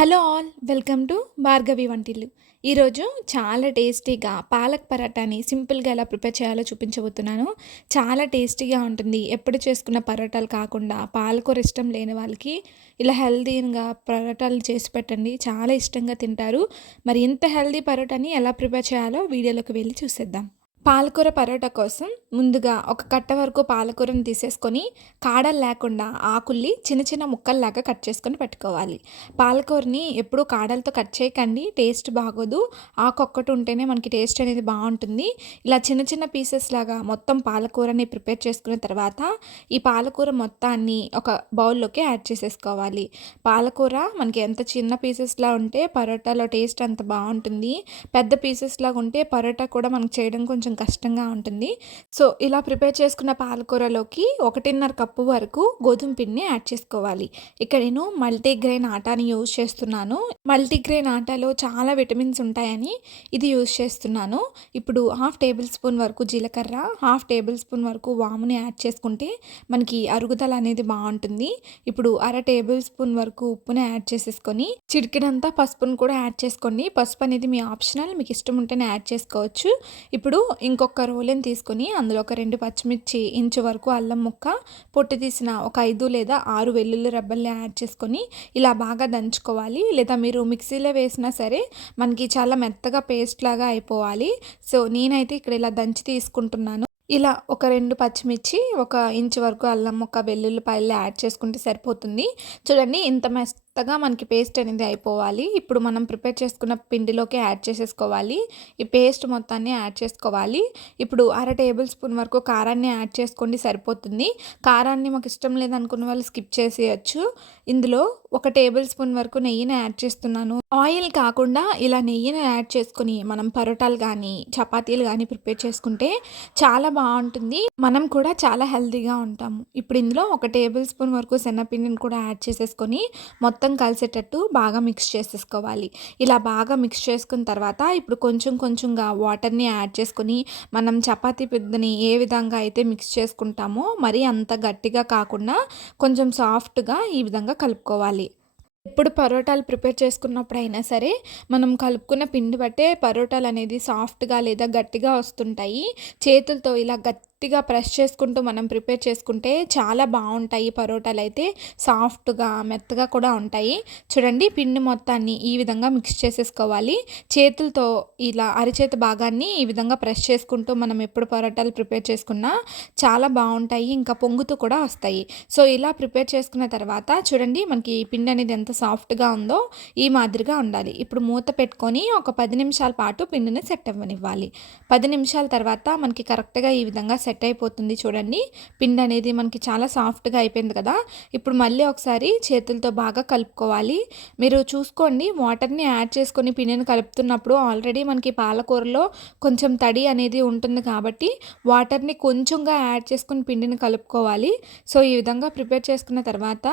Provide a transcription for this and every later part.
Hello all welcome to Bhargavi Vantillu. ఈరోజు చాలా టేస్టీగా పాలక్ పరాటాని సింపుల్గా ఎలా ప్రిపేర్ చేయాలో చూపించబోతున్నాను. చాలా టేస్టీగా ఉంటుంది. ఎప్పుడు చేసుకున్న పరోటాలు కాకుండా పాలకూర ఇష్టం లేని వాళ్ళకి ఇలా హెల్తీగా పరోటాలు చేసి పెట్టండి, చాలా ఇష్టంగా తింటారు. మరి ఇంత హెల్తీ పరోటాని ఎలా ప్రిపేర్ చేయాలో వీడియోలోకి వెళ్ళి చూసేద్దాం. పాలకూర పరోటా కోసం ముందుగా ఒక కట్ట వరకు పాలకూరని తీసేసుకొని కాడలు లేకుండా ఆకుల్ని చిన్న చిన్న ముక్కల్లాగా కట్ చేసుకొని పెట్టుకోవాలి. పాలకూరని ఎప్పుడూ కాడలతో కట్ చేయకండి, టేస్ట్ బాగోదు. ఆకు ఒక్కటి ఉంటేనే మనకి టేస్ట్ అనేది బాగుంటుంది. ఇలా చిన్న చిన్న పీసెస్ లాగా మొత్తం పాలకూరని ప్రిపేర్ చేసుకున్న తర్వాత ఈ పాలకూర మొత్తాన్ని ఒక బౌల్లోకి యాడ్ చేసేసుకోవాలి. పాలకూర మనకి ఎంత చిన్న పీసెస్లా ఉంటే పరోటాలో టేస్ట్ అంత బాగుంటుంది. పెద్ద పీసెస్ లాగా ఉంటే పరోటా కూడా మనకు చేయడం కొంచెం కష్టంగా ఉంటుంది. సో ఇలా ప్రిపేర్ చేసుకున్న పాలకూరలోకి 1.5 కప్పు వరకు గోధుమ పిండిని యాడ్ చేసుకోవాలి. ఇక్కడ నేను మల్టీగ్రెయిన్ ఆటాని యూజ్ చేస్తున్నాను. మల్టీగ్రెయిన్ ఆటాలో చాలా విటమిన్స్ ఉంటాయని ఇది యూజ్ చేస్తున్నాను. ఇప్పుడు 1/2 టేబుల్ స్పూన్ వరకు జీలకర్ర, 1/2 టేబుల్ స్పూన్ వరకు వాముని యాడ్ చేసుకుంటే మనకి అరుగుదల అనేది బాగుంటుంది. ఇప్పుడు 1/2 టేబుల్ స్పూన్ వరకు ఉప్పుని యాడ్ చేసేసుకొని చిటికెడంతా పసుపును కూడా యాడ్ చేసుకోండి. పసుపు అనేది మీ ఆప్షనల్, మీకు ఇష్టం ఉంటేనే యాడ్ చేసుకోవచ్చు. ఇప్పుడు ఇంకొక రోలని తీసుకొని అందులో ఒక 2 పచ్చిమిర్చి, ఇంచు వరకు అల్లం ముక్క, పొట్టు తీసిన ఒక 5 లేదా 6 వెల్లుల్లి రెబ్బల్ని యాడ్ చేసుకొని ఇలా బాగా దంచుకోవాలి. లేదా మీరు మిక్సీలో వేసినా సరే మనకి చాలా మెత్తగా పేస్ట్ లాగా అయిపోవాలి. సో నేనైతే ఇక్కడ ఇలా దంచి తీసుకుంటున్నాను. ఇలా ఒక 2 పచ్చిమిర్చి, ఒక ఇంచు వరకు అల్లం ముక్క, వెల్లుల్లిపాయలు యాడ్ చేసుకుంటే సరిపోతుంది. చూడండి ఇంత మెత్తగా మనకి పేస్ట్ అనేది అయిపోవాలి. ఇప్పుడు మనం ప్రిపేర్ చేసుకున్న పిండిలోకి యాడ్ చేసేసుకోవాలి. ఈ పేస్ట్ మొత్తాన్ని యాడ్ చేసుకోవాలి. ఇప్పుడు 1/2 టేబుల్ స్పూన్ వరకు కారాన్ని యాడ్ చేసుకోండి, సరిపోతుంది. కారాన్ని మాకు ఇష్టం లేదనుకున్న వాళ్ళు స్కిప్ చేసేయచ్చు. ఇందులో 1 టేబుల్ స్పూన్ వరకు నెయ్యిని యాడ్ చేస్తున్నాను. ఆయిల్ కాకుండా ఇలా నెయ్యిని యాడ్ చేసుకొని మనం పరోటాలు కానీ చపాతీలు కానీ ప్రిపేర్ చేసుకుంటే చాలా బాగుంటుంది. మనం కూడా చాలా హెల్తీగా ఉంటాము. ఇప్పుడు ఇందులో 1 టేబుల్ స్పూన్ వరకు శనగపిండిని కూడా యాడ్ చేసేసుకొని మొత్తం కలిసేటట్టు బాగా మిక్స్ చేసేసుకోవాలి. ఇలా బాగా మిక్స్ చేసుకున్న తర్వాత ఇప్పుడు కొంచెం కొంచెంగా వాటర్ని యాడ్ చేసుకొని మనం చపాతీ పిండిని ఏ విధంగా అయితే మిక్స్ చేసుకుంటామో మరీ అంత గట్టిగా కాకుండా కొంచెం సాఫ్ట్గా ఈ విధంగా కలుపుకోవాలి. ఎప్పుడు పరోటాలు ప్రిపేర్ చేసుకున్నప్పుడైనా సరే మనం కలుపుకున్న పిండి బట్టే పరోటాలు అనేది సాఫ్ట్గా లేదా గట్టిగా వస్తుంటాయి. చేతులతో ఇలా గట్టిగా ప్రెస్ చేసుకుంటూ మనం ప్రిపేర్ చేసుకుంటే చాలా బాగుంటాయి. పరోటాలు అయితే సాఫ్ట్గా మెత్తగా కూడా ఉంటాయి. చూడండి పిండి మొత్తాన్ని ఈ విధంగా మిక్స్ చేసేసుకోవాలి. చేతులతో ఇలా అరిచేతి భాగాన్ని ఈ విధంగా ప్రెస్ చేసుకుంటూ మనం ఎప్పుడు పరోటాలు ప్రిపేర్ చేసుకున్నా చాలా బాగుంటాయి, ఇంకా పొంగుతూ కూడా వస్తాయి. సో ఇలా ప్రిపేర్ చేసుకున్న తర్వాత చూడండి మనకి పిండి అనేది ఎంత సాఫ్ట్గా ఉందో ఈ మాదిరిగా ఉండాలి. ఇప్పుడు మూత పెట్టుకొని ఒక 10 నిమిషాల పాటు పిండిని సెట్ అవ్వనివ్వాలి. 10 నిమిషాల తర్వాత మనకి కరెక్ట్గా ఈ విధంగా సెట్ అయిపోతుంది. చూడండి పిండి అనేది మనకి చాలా సాఫ్ట్గా అయిపోయింది కదా. ఇప్పుడు మళ్ళీ ఒకసారి చేతులతో బాగా కలుపుకోవాలి. మీరు చూసుకోండి వాటర్ని యాడ్ చేసుకొని పిండిని కలుపుతున్నప్పుడు ఆల్రెడీ మనకి పాలకూరలో కొంచెం తడి అనేది ఉంటుంది కాబట్టి వాటర్ని కొంచెంగా యాడ్ చేసుకొని పిండిని కలుపుకోవాలి. సో ఈ విధంగా ప్రిపేర్ చేసుకున్న తర్వాత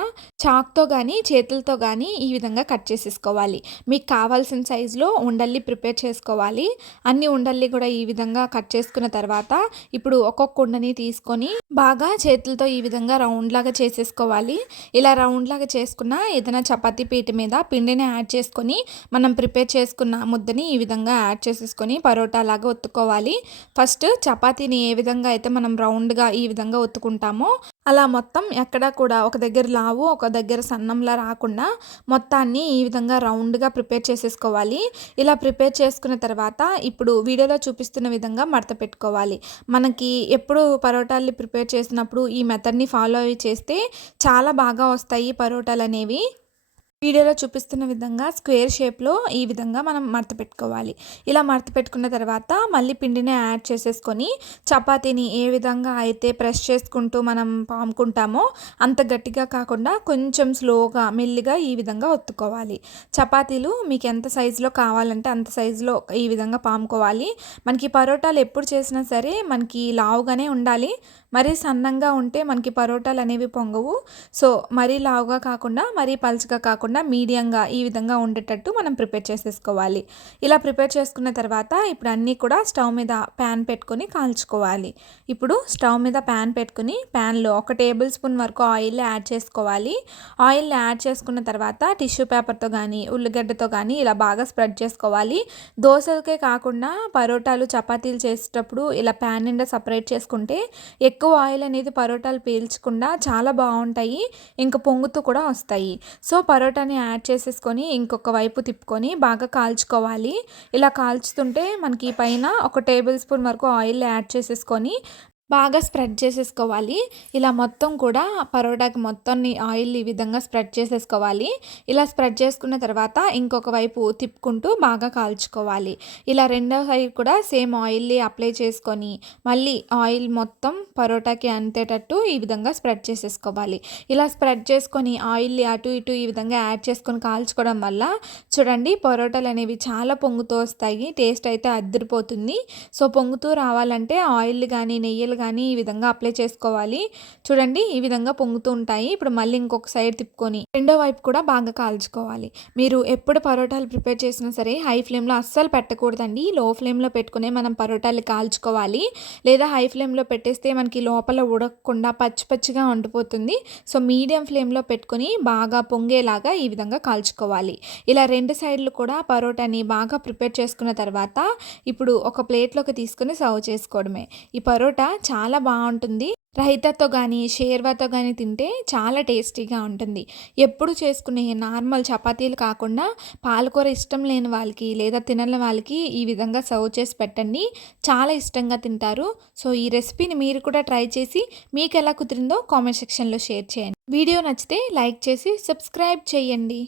చాక్తో కానీ చేతులతో కానీ ఈ విధంగా కట్ చేసేసుకోవాలి. మీకు కావాల్సిన సైజులో ఉండల్లి ప్రిపేర్ చేసుకోవాలి. అన్ని ఉండల్లి కూడా ఈ విధంగా కట్ చేసుకున్న తర్వాత ఇప్పుడు ఒక్కొక్క ఉండని తీసుకొని బాగా చేతులతో ఈ విధంగా రౌండ్ లాగా చేసేసుకోవాలి. ఇలా రౌండ్ లాగా చేసుకున్న ఏదైనా చపాతీ పీట మీద పిండిని యాడ్ చేసుకొని మనం ప్రిపేర్ చేసుకున్న ముద్దని ఈ విధంగా యాడ్ చేసేసుకొని పరోటా లాగా ఒత్తుకోవాలి. ఫస్ట్ చపాతీని ఏ విధంగా అయితే మనం రౌండ్గా ఈ విధంగా ఒత్తుకుంటామో అలా మొత్తం ఎక్కడా కూడా ఒక దగ్గర లావు ఒక దగ్గర సన్నంలా రాకుండా మొత్తాన్ని ఈ విధంగా రౌండ్గా ప్రిపేర్ చేసేసుకోవాలి. ఇలా ప్రిపేర్ చేసుకున్న తర్వాత ఇప్పుడు వీడియోలో చూపిస్తున్న విధంగా మడత పెట్టుకోవాలి. మనకి ఎప్పుడు పరోటాలు ప్రిపేర్ చేసినప్పుడు ఈ మెథడ్ని ఫాలో అయ్యి చేస్తే చాలా బాగా వస్తాయి పరోటాలు అనేవి. వీడియోలో చూపిస్తున్న విధంగా స్క్వేర్ షేప్లో ఈ విధంగా మనం మడత పెట్టుకోవాలి. ఇలా మడత పెట్టుకున్న తర్వాత మళ్ళీ పిండిని యాడ్ చేసేసుకొని చపాతీని ఏ విధంగా అయితే ప్రెస్ చేసుకుంటూ మనం పాముకుంటామో అంత గట్టిగా కాకుండా కొంచెం స్లోగా మెల్లిగా ఈ విధంగా ఒత్తుకోవాలి. చపాతీలు మీకు ఎంత సైజులో కావాలంటే అంత సైజులో ఈ విధంగా పాముకోవాలి. మనకి పరోటాలు ఎప్పుడు చేసినా సరే మనకి లావుగానే ఉండాలి. మరీ సన్నంగా ఉంటే మనకి పరోటాలు అనేవి పొంగవు. సో మరీ లావుగా కాకుండా మరీ పలుచగా కాకుండా మీడియంగా ఈ విధంగా ఉండేటట్టు మనం ప్రిపేర్ చేసేసుకోవాలి. ఇలా ప్రిపేర్ చేసుకున్న తర్వాత ఇప్పుడు అన్నీ కూడా స్టవ్ మీద ప్యాన్ పెట్టుకొని కాల్చుకోవాలి. ఇప్పుడు స్టవ్ మీద ప్యాన్ పెట్టుకుని ప్యాన్లో 1 టేబుల్ స్పూన్ వరకు ఆయిల్ యాడ్ చేసుకోవాలి. ఆయిల్ యాడ్ చేసుకున్న తర్వాత టిష్యూ పేపర్తో కానీ ఉల్లిగడ్డతో కానీ ఇలా బాగా స్ప్రెడ్ చేసుకోవాలి. దోశలకే కాకుండా పరోటాలు చపాతీలు చేసేటప్పుడు ఇలా ప్యాన్ నిండా సపరేట్ చేసుకుంటే ఎక్కువ ఆయిల్ అనేది పరోటాలు పీల్చకుండా చాలా బాగుంటాయి, ఇంకా పొంగుతూ కూడా వస్తాయి. సో పరోటాని యాడ్ చేసేసుకొని ఇంకొక వైపు తిప్పుకొని బాగా కాల్చుకోవాలి. ఇలా కాల్చుతుంటే మనకి పైన 1 టేబుల్ స్పూన్ వరకు ఆయిల్ యాడ్ చేసేసుకొని బాగా స్ప్రెడ్ చేసేసుకోవాలి. ఇలా మొత్తం కూడా పరోటాకి మొత్తాన్ని ఆయిల్ ఈ విధంగా స్ప్రెడ్ చేసేసుకోవాలి. ఇలా స్ప్రెడ్ చేసుకున్న తర్వాత ఇంకొక వైపు తిప్పుకుంటూ బాగా కాల్చుకోవాలి. ఇలా రెండో సైడ్ కూడా సేమ్ ఆయిల్ని అప్లై చేసుకొని మళ్ళీ ఆయిల్ మొత్తం పరోటాకి అంతేటట్టు ఈ విధంగా స్ప్రెడ్ చేసేసుకోవాలి. ఇలా స్ప్రెడ్ చేసుకొని ఆయిల్ని అటు ఇటు ఈ విధంగా యాడ్ చేసుకొని కాల్చుకోవడం వల్ల చూడండి పరోటాలు అనేవి చాలా పొంగుతూ వస్తాయి. టేస్ట్ అయితే అదిరిపోతుంది. సో పొంగుతూ రావాలంటే ఆయిల్ కానీ నెయ్యిలు కానీ ఈ విధంగా అప్లై చేసుకోవాలి. చూడండి ఈ విధంగా పొంగుతూ ఉంటాయి. ఇప్పుడు మళ్ళీ ఇంకొక సైడ్ తిప్పుకొని రెండో వైపు కూడా బాగా కాల్చుకోవాలి. మీరు ఎప్పుడు పరోటాలు ప్రిపేర్ చేసినా సరే హై ఫ్లేమ్లో అస్సలు పెట్టకూడదండి. లో ఫ్లేమ్లో పెట్టుకునే మనం పరోటాలు కాల్చుకోవాలి. లేదా హై ఫ్లేమ్లో పెట్టేస్తే మనకి లోపల ఉడకకుండా పచ్చి పచ్చిగా ఉండిపోతుంది. సో మీడియం ఫ్లేమ్లో పెట్టుకొని బాగా పొంగేలాగా ఈ విధంగా కాల్చుకోవాలి. ఇలా రెండు సైడ్లు కూడా పరోటాని బాగా ప్రిపేర్ చేసుకున్న తర్వాత ఇప్పుడు ఒక ప్లేట్లోకి తీసుకొని సర్వ్ చేసుకోవడమే. ఈ పరోటా చాలా బాగుంటుంది. రైతాతో కానీ షేర్వాతో కానీ తింటే చాలా టేస్టీగా ఉంటుంది. ఎప్పుడు చేసుకునే నార్మల్ చపాతీలు కాకుండా పాలకూర ఇష్టం లేని వాళ్ళకి లేదా తినని వాళ్ళకి ఈ విధంగా సర్వ్ చేసి పెట్టండి. చాలా ఇష్టంగా తింటారు. సో ఈ రెసిపీని మీరు కూడా ట్రై చేసి మీకు ఎలా కుదిరిందో కామెంట్ సెక్షన్లో షేర్ చేయండి. వీడియో నచ్చితే లైక్ చేసి సబ్స్క్రైబ్ చేయండి.